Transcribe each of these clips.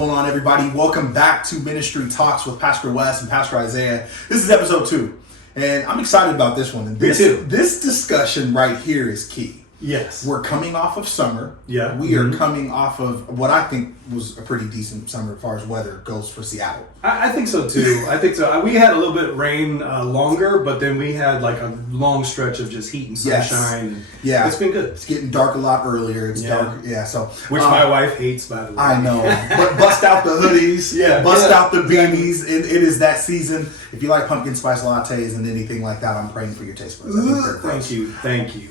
going on, everybody? Welcome back to Ministry Talks with Pastor Wes and Pastor Isaiah. This is episode 2, and I'm excited about this one. Me too. This discussion right here is key. Yes. We're coming off of summer. Yeah. We are coming off of what I think was a pretty decent summer as far as weather goes for Seattle. I think so too. I think so. We had a little bit of rain longer, but then we had like a long stretch of just heat and sunshine. Yeah. It's been good. It's getting dark a lot earlier. It's dark. Yeah. So which my wife hates, by the way. I know. But bust out the hoodies. Bust out the beanies. It is that season. If you like pumpkin spice lattes and anything like that, I'm praying for your taste buds. Thank you. Thank you.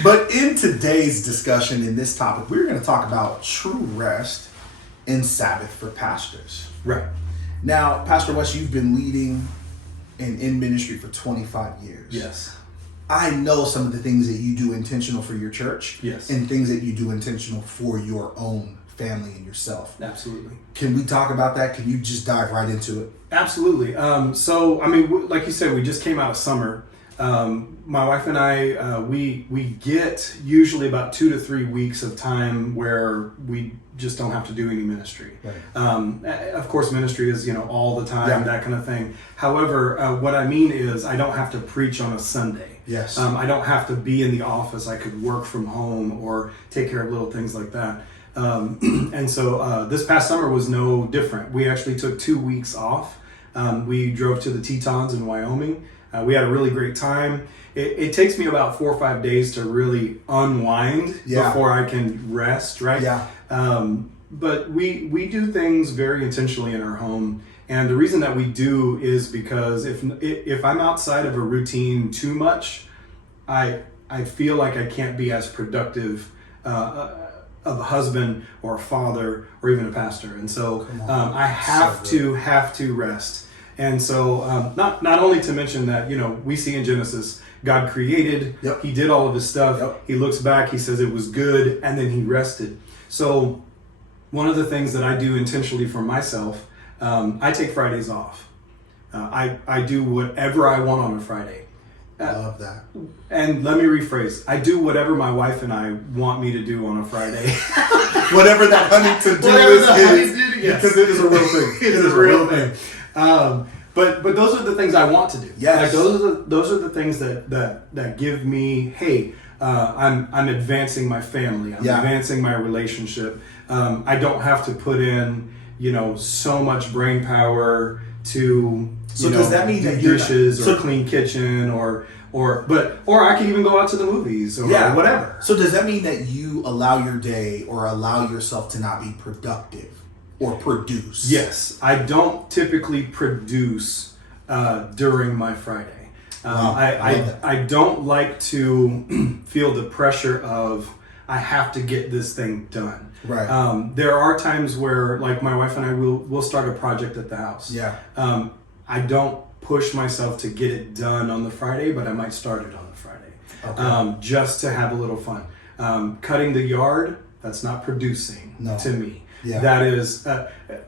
But in today's discussion in this topic, we're going to talk about true rest and Sabbath for pastors. Right. Now, Pastor Wes, you've been leading and in ministry for 25 years. Yes. I know some of the things that you do intentional for your church. Yes. And things that you do intentional for your own family and yourself. Absolutely. Can we talk about that? Can you just dive right into it? Absolutely. So, I mean, like you said, we just came out of summer. My wife and I, we get usually about 2 to 3 weeks of time where we just don't have to do any ministry. Right. Of course, ministry is, all the time, that kind of thing. However, what I mean is I don't have to preach on a Sunday. Yes. I don't have to be in the office. I could work from home or take care of little things like that. And so this past summer was no different. We actually took 2 weeks off. We drove to the Tetons in Wyoming. We had a really great time. It takes me about 4 or 5 days to really unwind before I can rest, right? Yeah. But we do things very intentionally in our home. And the reason that we do is because if I'm outside of a routine too much, I feel like I can't be as productive of a husband or a father or even a pastor. And so I have to rest. And so not only to mention that, we see in Genesis, God created, he did all of his stuff, he looks back, he says it was good, and then he rested. So one of the things that I do intentionally for myself, I take Fridays off. I do whatever I want on a Friday. Love that. And let me rephrase, I do whatever my wife and I want me to do on a Friday. Whatever that Huntington do is, because it is a real thing. It is a real thing. But those are the things I want to do. Yes. Like those are the things that give me, hey, I'm advancing my family. I'm advancing my relationship. I don't have to put in, so much brain power to does that mean do that dishes or clean kitchen or I can even go out to the movies or whatever. So does that mean that you allow your day or allow yourself to not be productive or produce? Yes, I don't typically produce during my Friday. I don't like to feel the pressure of I have to get this thing done. Right. There are times where, like, my wife and I will start a project at the house. Yeah. I don't push myself to get it done on the Friday, but I might start it on the Friday. Okay. Just to have a little fun. Cutting the yard, that's not producing to me. Yeah. That is,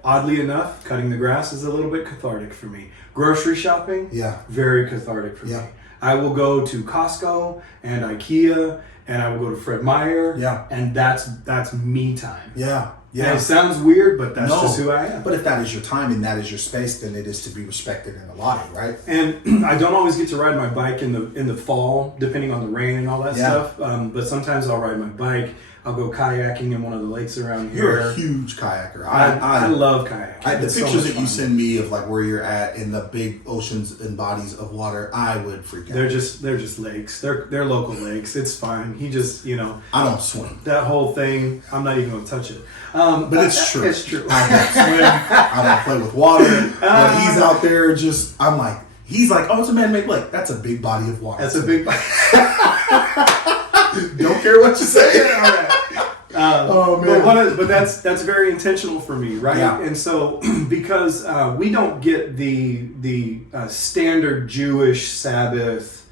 oddly enough, cutting the grass is a little bit cathartic for me. Grocery shopping, very cathartic for me. I will go to Costco and IKEA, and I will go to Fred Meyer, and that's me time. Yeah. And it sounds weird, but that's just who I am. But if that is your time and that is your space, then it is to be respected and allotted, right? And I don't always get to ride my bike in the fall, depending on the rain and all that stuff. But sometimes I'll ride my bike. I'll go kayaking in one of the lakes around here. You're a huge kayaker. I love kayaking. The pictures that you send me of like where you're at in the big oceans and bodies of water, I would freak out. They're just lakes. They're local lakes. It's fine. He just I don't swim. That whole thing, I'm not even going to touch it. But it's true. It's true. I don't swim. I don't play with water. But he's out there I'm like, he's like, oh, it's a man-made lake. That's a big body of water. That's a big body. Don't care what you say. All right. Oh man! But that's very intentional for me, right? Yeah. And so because we don't get the standard Jewish Sabbath,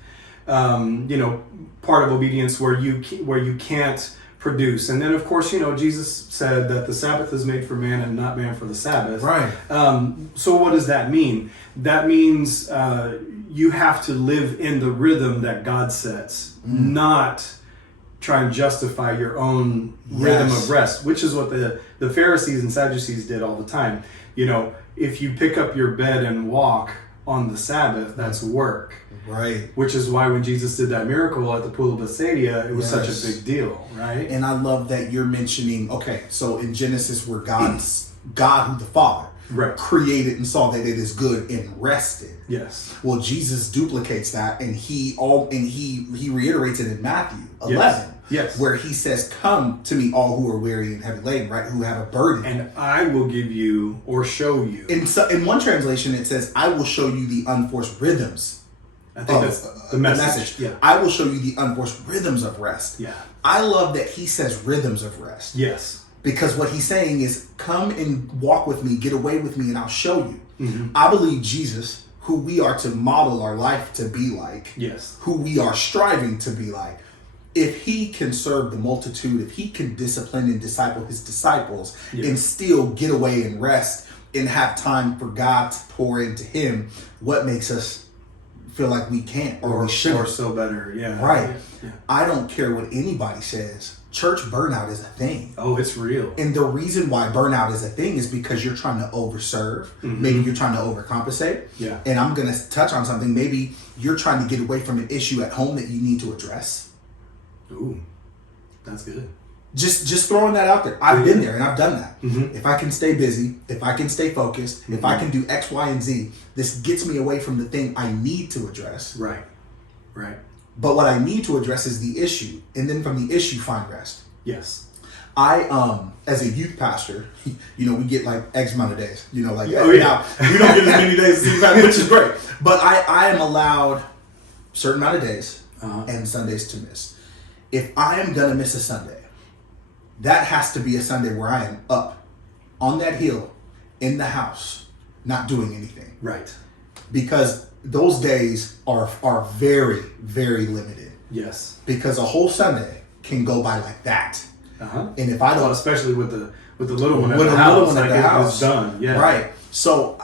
part of obedience where you can't produce, and then of course Jesus said that the Sabbath is made for man and not man for the Sabbath. Right. So what does that mean? That means you have to live in the rhythm that God sets, not try and justify your own rhythm of rest, which is what the Pharisees and Sadducees did all the time. You know, if you pick up your bed and walk on the Sabbath, that's work. Right. Which is why when Jesus did that miracle at the pool of Bethsaida, it was such a big deal, right? And I love that you're mentioning, okay, so in Genesis where God who the Father created and saw that it is good and rested. Yes. Well, Jesus duplicates that and he reiterates it in Matthew 11. Yes. Where he says, "Come to me, all who are weary and heavy laden," right? Who have a burden, and I will give you or show you. In one translation, it says, "I will show you the unforced rhythms." I think that's the message. Yeah. I will show you the unforced rhythms of rest. Yeah. I love that he says rhythms of rest. Yes. Because what he's saying is, come and walk with me, get away with me, and I'll show you. Mm-hmm. I believe Jesus, who we are to model our life to be like, who we are striving to be like, if he can serve the multitude, if he can discipline and disciple his disciples and still get away and rest and have time for God to pour into him, what makes us feel like we can't or we shouldn't? Or so better, Right. Yeah. I don't care what anybody says. Church burnout is a thing. Oh, it's real. And the reason why burnout is a thing is because you're trying to overserve. Mm-hmm. Maybe you're trying to overcompensate. Yeah. And I'm going to touch on something. Maybe you're trying to get away from an issue at home that you need to address. Ooh, that's good. Just throwing that out there. I've been there and I've done that. Mm-hmm. If I can stay busy, if I can stay focused, if I can do X, Y, and Z, this gets me away from the thing I need to address. Right. But what I need to address is the issue, and then from the issue, find rest. Yes. I, as a youth pastor, we get like X amount of days, now we don't get as many days as youth pastor, which is great. But I am allowed a certain amount of days and Sundays to miss. If I am going to miss a Sunday, that has to be a Sunday where I am up on that hill in the house, not doing anything. Right. Because those days are very, very limited. Yes. Because a whole Sunday can go by like that. Uh-huh. And if I don't, especially with the little one at the house, it's done. Yeah. Right. So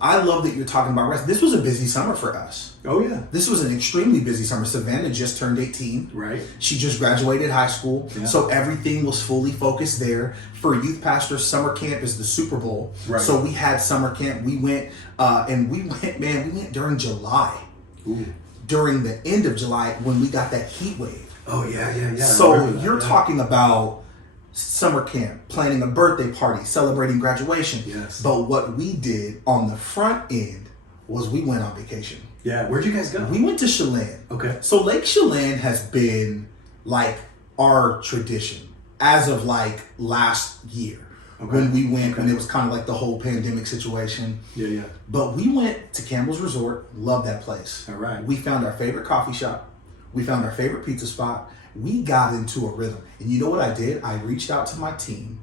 I love that you're talking about rest. This was a busy summer for us. Oh yeah. This was an extremely busy summer. Savannah just turned 18. Right. She just graduated high school. Yeah. So everything was fully focused there. For youth pastors, summer camp is the Super Bowl. Right. So we had summer camp. We went we went during July. Ooh. During the end of July when we got that heat wave. Oh yeah. So you're talking about summer camp, planning a birthday party, celebrating graduation. Yes. But what we did on the front end was we went on vacation. Yeah. Where'd you guys go? We went to Chelan. Okay. So Lake Chelan has been like our tradition as of like last year. Okay. When we went, when it was kind of like the whole pandemic situation. Yeah. But we went to Campbell's Resort. Love that place. All right. We found our favorite coffee shop. We found our favorite pizza spot. We got into a rhythm. And you know what I did? I reached out to my team.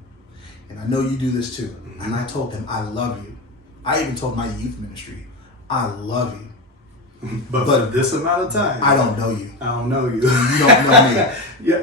And I know you do this too. Mm-hmm. And I told them, I love you. I even told my youth ministry, I love you. But for this amount of time, I don't know you. I don't know you. You don't know me. Yeah.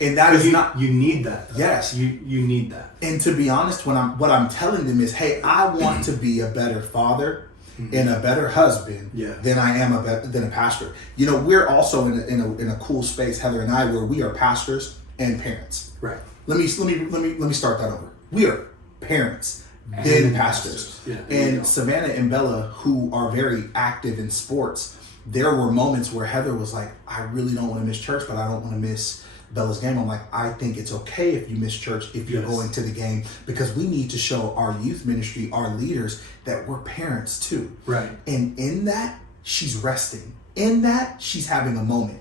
And that is not. You need that. Yes. You need that. And to be honest, what I'm telling them is, hey, I want to be a better father and a better husband than I am than a pastor. We're also in a cool space, Heather and I, where we are pastors and parents. Right. Let me start that over. We are parents, then pastors. Yeah, and Savannah and Bella, who are very active in sports, there were moments where Heather was like, I really don't want to miss church, but I don't want to miss Bella's game. I'm like, I think it's okay if you miss church if you're going to the game, because we need to show our youth ministry, our leaders, that we're parents too. Right. And in that, she's resting. In that, she's having a moment.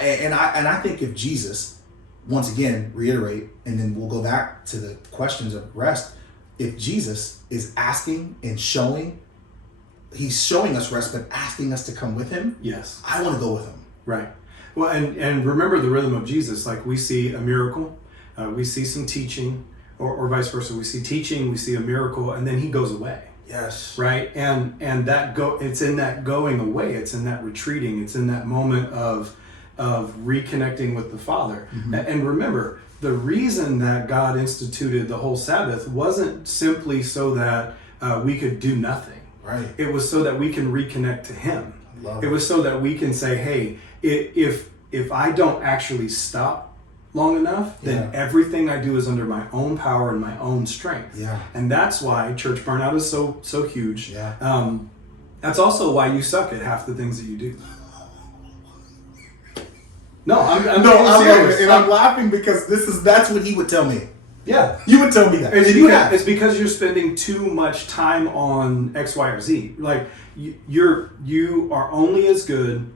And I think if Jesus, once again, reiterate, and then we'll go back to the questions of rest. If Jesus is asking and showing, he's showing us rest, but asking us to come with him. Yes. I want to go with him. Right. Well, and remember the rhythm of Jesus. Like we see a miracle, we see some teaching, or vice versa. We see teaching, we see a miracle, and then he goes away. Yes. Right. And it's in that going away. It's in that retreating. It's in that moment of reconnecting with the Father. Mm-hmm. And remember, the reason that God instituted the whole Sabbath wasn't simply so that we could do nothing. Right. It was so that we can reconnect to Him. It was so that we can say, hey, if if I don't actually stop long enough, then everything I do is under my own power and my own strength. Yeah. And that's why church burnout is so huge. Yeah. That's also why you suck at half the things that you do. No, I'm serious. And I'm laughing because that's what he would tell me. Yeah. You would tell me that. It's because you're spending too much time on X, Y, or Z. Like you are only as good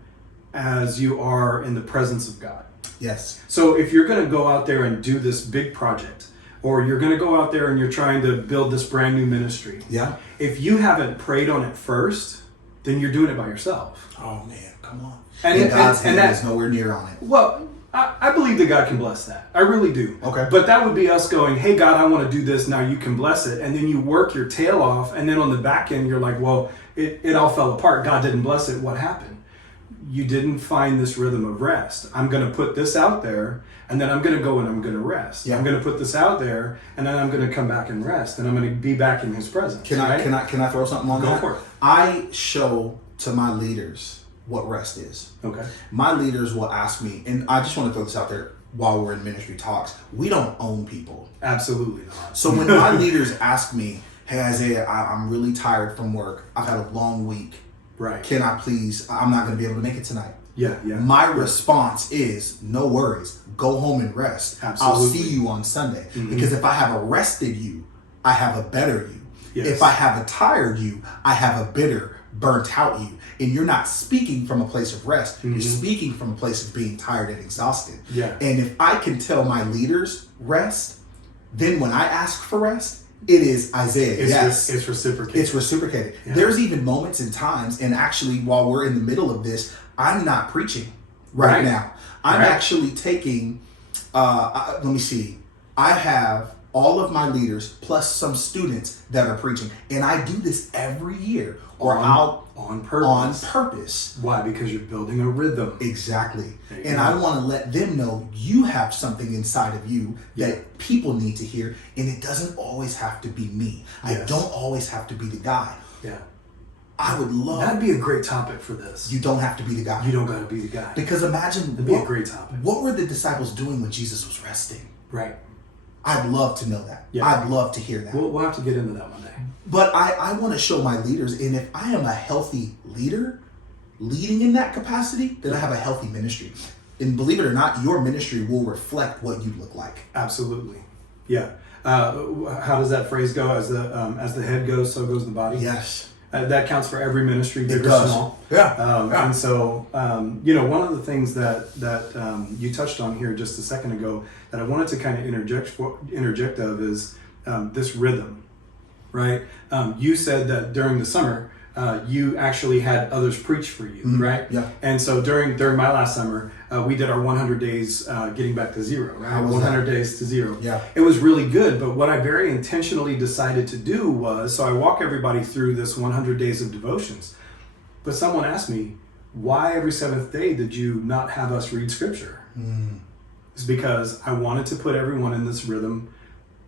as you are in the presence of God. Yes. So if you're going to go out there and do this big project, or you're going to go out there and you're trying to build this brand new ministry. Yeah. If you haven't prayed on it first, then you're doing it by yourself. Oh man, come on. And God's hand is nowhere near on it. Well, I believe that God can bless that. I really do. Okay. But that would be us going, hey, God, I want to do this. Now you can bless it. And then you work your tail off. And then on the back end, you're like, well, it all fell apart. God didn't bless it. What happened? You didn't find this rhythm of rest. I'm going to put this out there, and then I'm going to go and I'm going to rest. Yeah. I'm going to put this out there, and then I'm going to come back and rest, and I'm going to be back in His presence. Can I throw something on that? Go for it. I show to my leaders what rest is. Okay. My leaders will ask me, and I just want to throw this out there while we're in ministry talks. We don't own people. Absolutely not. So when my leaders ask me, hey Isaiah, I'm really tired from work. I've had a long week. Right. Can I please, I'm not going to be able to make it tonight. Yeah. My response is, no worries. Go home and rest. Absolutely. I'll see you on Sunday. Mm-hmm. Because if I have arrested you, I have a better you. Yes. If I have a tired you, I have a bitter, burnt out you. And you're not speaking from a place of rest. Mm-hmm. You're speaking from a place of being tired and exhausted. Yeah. And if I can tell my leaders rest, then when I ask for rest, it is Isaiah. It's reciprocated. It's reciprocated. Yeah. There's even moments and times, and actually while we're in the middle of this, I'm not preaching right now. I'm actually taking, let me see, I have all of my leaders plus some students that are preaching. And I do this every year on purpose. Why? Because you're building a rhythm. Exactly. And I want to let them know you have something inside of you that people need to hear. And it doesn't always have to be me. Yes. I don't always have to be the guy. Yeah. I would love... That'd be a great topic for this. You don't have to be the guy. You don't got to be the guy. Because imagine... That'd be a great topic. What were the disciples doing when Jesus was resting? Right. I'd love to know that. Yeah. I'd love to hear that. We'll have to get into that one day. But I want to show my leaders, and if I am a healthy leader, leading in that capacity, then I have a healthy ministry. And believe it or not, your ministry will reflect what you look like. Absolutely. Yeah. How does that phrase go? As the head goes, so goes the body. Yes. That counts for every ministry, big or small. Yeah. And so, one of the things that you touched on here just a second ago that I wanted to kind of interject of is this rhythm, right? You said that during the summer, you actually had others preach for you, right? Yeah. And so during my last summer, we did our 100 days getting back to zero, right? How was 100 that? days to zero. Yeah. It was really good, but what I very intentionally decided to do was, so I walk everybody through this 100 days of devotions. But someone asked me, why every seventh day did you not have us read scripture? It's because I wanted to put everyone in this rhythm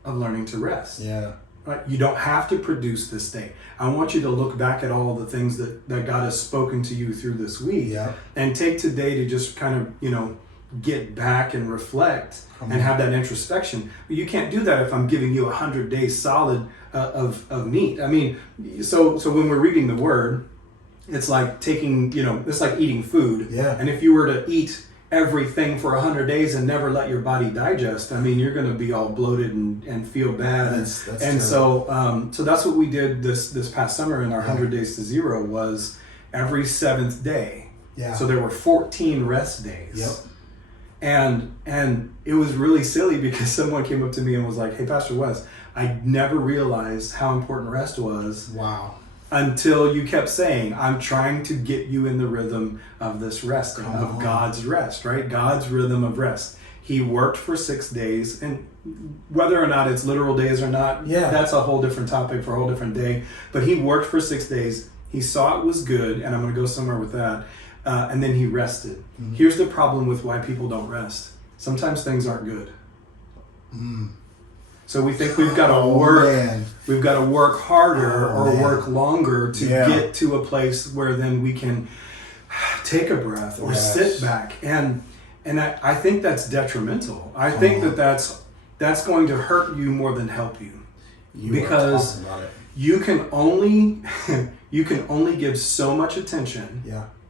of learning to rest. Yeah. Right? You don't have to produce this day. I want you to look back at all the things that God has spoken to you through this week and take today to just kind of, get back and reflect and have that introspection. But you can't do that if I'm giving you 100 days solid of meat. I mean, so when we're reading the word, it's like taking, it's like eating food. Yeah. And if you were to eat everything for 100 days and never let your body digest, I mean, you're going to be all bloated and feel bad. That's so that's what we did this past summer in our 100 days to zero was every seventh day. Yeah. So there were 14 rest days. Yep. And it was really silly because someone came up to me and was like, hey, Pastor Wes, I never realized how important rest was. Wow. Until you kept saying, I'm trying to get you in the rhythm of this resting, of God's rest, right? God's rhythm of rest. He worked for 6 days, and whether or not it's literal days or not, that's a whole different topic for a whole different day. But he worked for 6 days. He saw it was good, and I'm going to go somewhere with that. And then he rested. Mm-hmm. Here's the problem with why people don't rest. Sometimes things aren't good. So we think we've got to work harder or work longer to get to a place where then we can take a breath or sit back. And And I think that's detrimental. I think that's going to hurt you more than help you. Because you can only give so much attention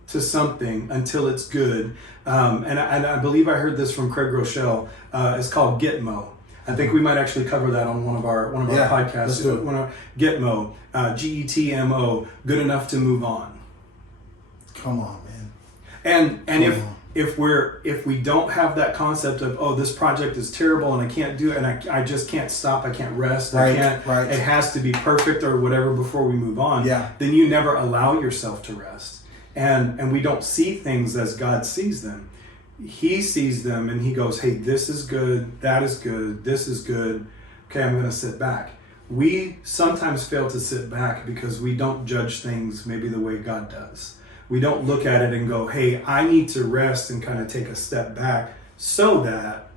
to something until it's good. And I believe I heard this from Craig Rochelle. It's called Gitmo. I think we might actually cover that on one of our podcasts. Let's do it. Gitmo, GETMO, good enough to move on. Come on, man. And if we don't have that concept of, oh, this project is terrible and I can't do it and I just can't stop, I can't rest, right. It has to be perfect or whatever before we move on, then you never allow yourself to rest. And we don't see things as God sees them. He sees them and he goes, hey, this is good, that is good, this is good. Okay, I'm going to sit back. We sometimes fail to sit back because we don't judge things maybe the way God does. We don't look at it and go, hey, I need to rest and kind of take a step back so that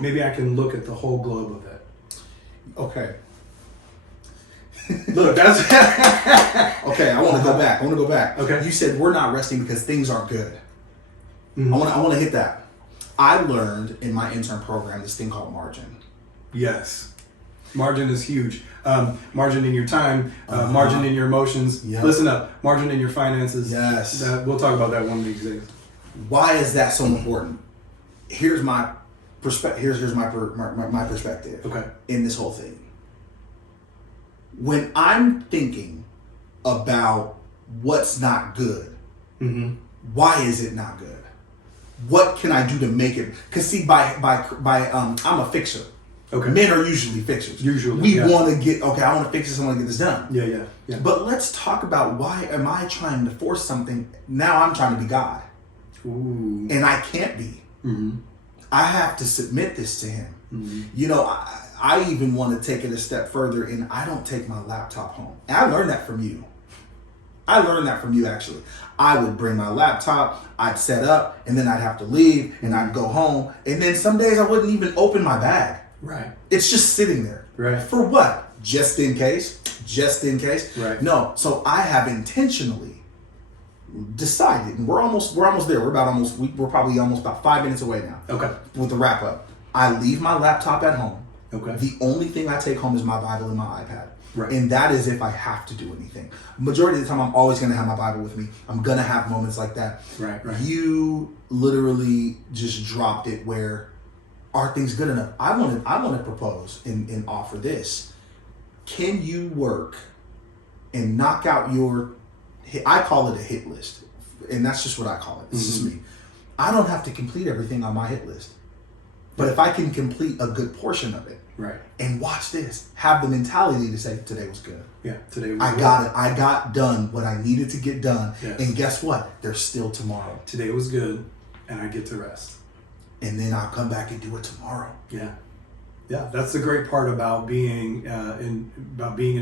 maybe I can look at the whole globe of it. Okay. Look, that's... Okay, I want to go back. Okay. You said we're not resting because things aren't good. Mm-hmm. I want to hit that. I learned in my intern program this thing called margin. Yes. Margin is huge. Margin in your time, margin in your emotions. Yep. Listen up, margin in your finances. Yes. We'll talk about that one of these days. Why is that so important? Here's my perspective. Here's my perspective. Okay. In this whole thing. When I'm thinking about what's not good, why is it not good? What can I do to make it? Because see, by I'm a fixer. Okay. Men are usually fixers. We want to get, I want to fix this, I want to get this done. Yeah. But let's talk about why am I trying to force something? Now I'm trying to be God. Ooh. And I can't be. Mm-hmm. I have to submit this to him. Mm-hmm. You know, I even want to take it a step further and I don't take my laptop home. And I learned that from you. Actually. I would bring my laptop, I'd set up, and then I'd have to leave and I'd go home. And then some days I wouldn't even open my bag. Right. It's just sitting there. Right. For what? Just in case. Right. No. So I have intentionally decided, and we're almost there. We're probably almost about 5 minutes away now. Okay. With the wrap up. I leave my laptop at home. Okay. The only thing I take home is my Bible and my iPad. Right. And that is if I have to do anything. Majority of the time, I'm always going to have my Bible with me. I'm going to have moments like that. Right. You literally just dropped it where, are things good enough? I want to propose and offer this. Can you work and knock out I call it a hit list. And that's just what I call it. This is me. I don't have to complete everything on my hit list. But if I can complete a good portion of it, right, and watch this, have the mentality to say, today was good. Yeah, today was good. I got it. I got done what I needed to get done. Yes. And guess what? There's still tomorrow. Today was good, and I get to rest. And then I'll come back and do it tomorrow. Yeah. That's the great part about being in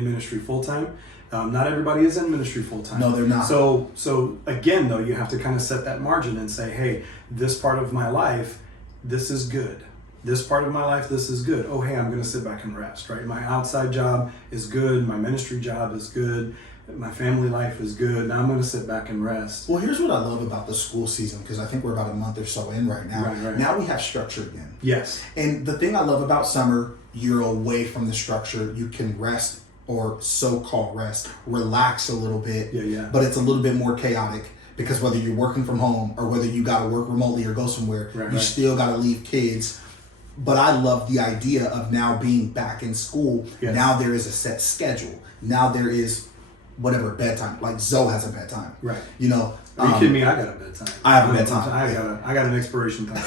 ministry full time. Not everybody is in ministry full time. No, they're not. So again, though, you have to kind of set that margin and say, hey, this part of my life, this is good. This part of my life, this is good. Oh, hey, I'm going to sit back and rest, right? My outside job is good. My ministry job is good. My family life is good. Now I'm going to sit back and rest. Well, here's what I love about the school season, because I think we're about a month or so in right now. Right. Now we have structure again. Yes. And the thing I love about summer, you're away from the structure. You can rest, or so-called rest, relax a little bit. Yeah. But it's a little bit more chaotic, because whether you're working from home or whether you got to work remotely or go somewhere, you still got to leave kids. But I love the idea of now being back in school. Yes. Now there is a set schedule. Now there is whatever bedtime. Like Zoe has a bedtime. Right. You know. Are you kidding me? I got a bedtime. I have a bedtime. I got an expiration time.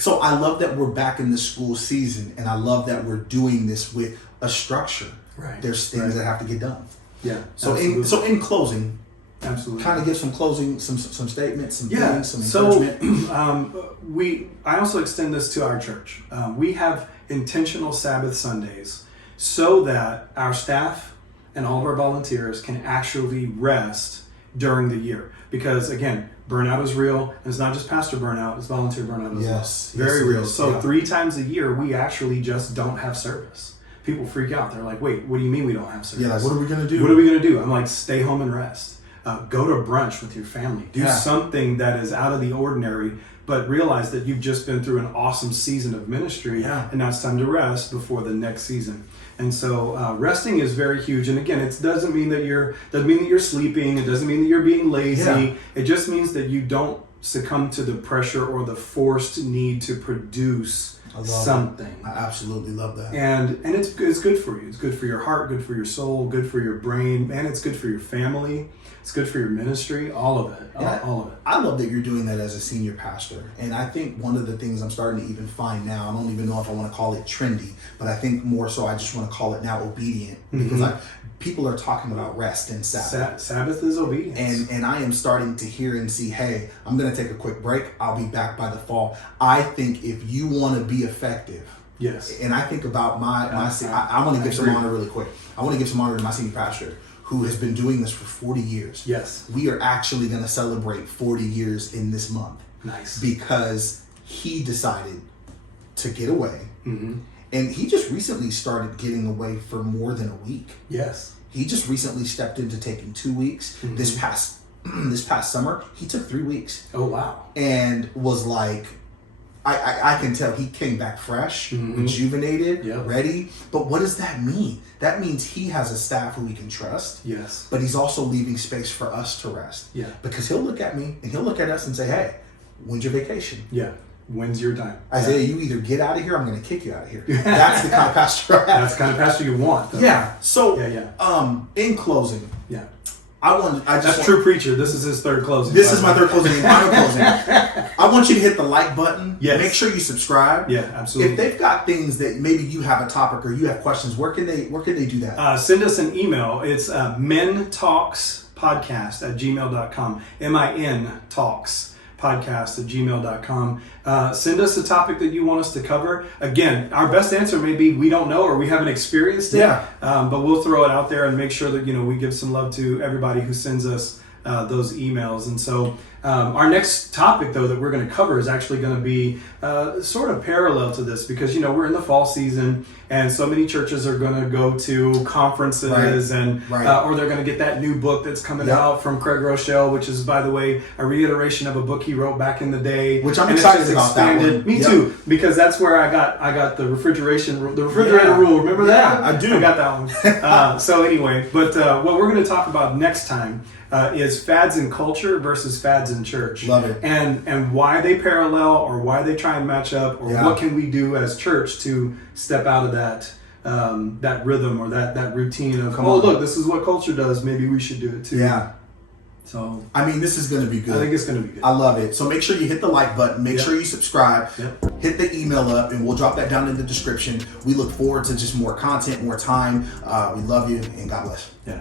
So I love that we're back in the school season, and I love that we're doing this with a structure. Right. There's things that have to get done. Yeah. So in closing. Absolutely. Kind of give some closing, some statements, some things, some encouragement. I also extend this to our church. We have intentional Sabbath Sundays so that our staff and all of our volunteers can actually rest during the year. Because again, burnout is real. And it's not just pastor burnout, it's volunteer burnout as well. Very real. So 3 times a year, we actually just don't have service. People freak out. They're like, wait, what do you mean we don't have service? Yeah, like, what are we going to do? What are we going to do? I'm like, stay home and rest. Go to brunch with your family. Do something that is out of the ordinary, but realize that you've just been through an awesome season of ministry, and now it's time to rest before the next season. And so resting is very huge. And again, it doesn't mean that you're sleeping. It doesn't mean that you're being lazy. Yeah. It just means that you don't succumb to the pressure or the forced need to produce something. I absolutely love that. And it's good for you. It's good for your heart, good for your soul, good for your brain, and it's good for your family. It's good for your ministry, all of it. All of it. I love that you're doing that as a senior pastor. And I think one of the things I'm starting to even find now, I don't even know if I want to call it trendy, but I think more so I just want to call it now obedient. Because people are talking about rest and Sabbath. Sabbath is obedience. And I am starting to hear and see, hey, I'm going to take a quick break. I'll be back by the fall. I think if you want to be effective, yes. And I think about I want to give some honor really quick. I want to give some honor to my senior pastor, who has been doing this for 40 years. Yes. We are actually going to celebrate 40 years in this month. Nice. Because he decided to get away. And he just recently started getting away for more than a week. Yes. He just recently stepped into taking 2 weeks. This past summer, he took 3 weeks. Oh, wow. And was like, I can tell he came back fresh, rejuvenated, ready. But what does that mean? That means he has a staff who he can trust. Yes. But he's also leaving space for us to rest. Yeah. Because he'll look at me and he'll look at us and say, hey, when's your vacation? Yeah. When's your time? Isaiah, you either get out of here, I'm going to kick you out of here. That's the kind of pastor I have. That's the kind of pastor you want, though. Yeah. So, in closing, that's true preacher. This is his third closing. This is my third closing. Final closing. I want you to hit the like button. Yes. Make sure you subscribe. Yeah, absolutely. If they've got things that maybe you have a topic or you have questions, where can they do that? Send us an email. It's mintalkspodcast@gmail.com. mintalkspodcast@gmail.com. Send us a topic that you want us to cover. Again, our best answer may be we don't know or we haven't experienced it. Yeah. But we'll throw it out there and make sure that we give some love to everybody who sends us those emails. And so our next topic, though, that we're going to cover is actually going to be sort of parallel to this because, we're in the fall season and so many churches are going to go to conferences or they're going to get that new book that's coming out from Craig Rochelle, which is, by the way, a reiteration of a book he wrote back in the day. Which I'm excited about that one. Me too, because that's where I got the refrigerator rule. Remember that? Yeah, I do. I got that one. So anyway, but what we're going to talk about next time is fads in culture versus fads in church. Love it. And why they parallel or why they try and match up or what can we do as church to step out of that rhythm or that routine of, look, this is what culture does. Maybe we should do it too. Yeah. So, this is going to be good. I think it's going to be good. I love it. So make sure you hit the like button. Make sure you subscribe. Hit the email up, and we'll drop that down in the description. We look forward to just more content, more time. We love you, and God bless. Yeah.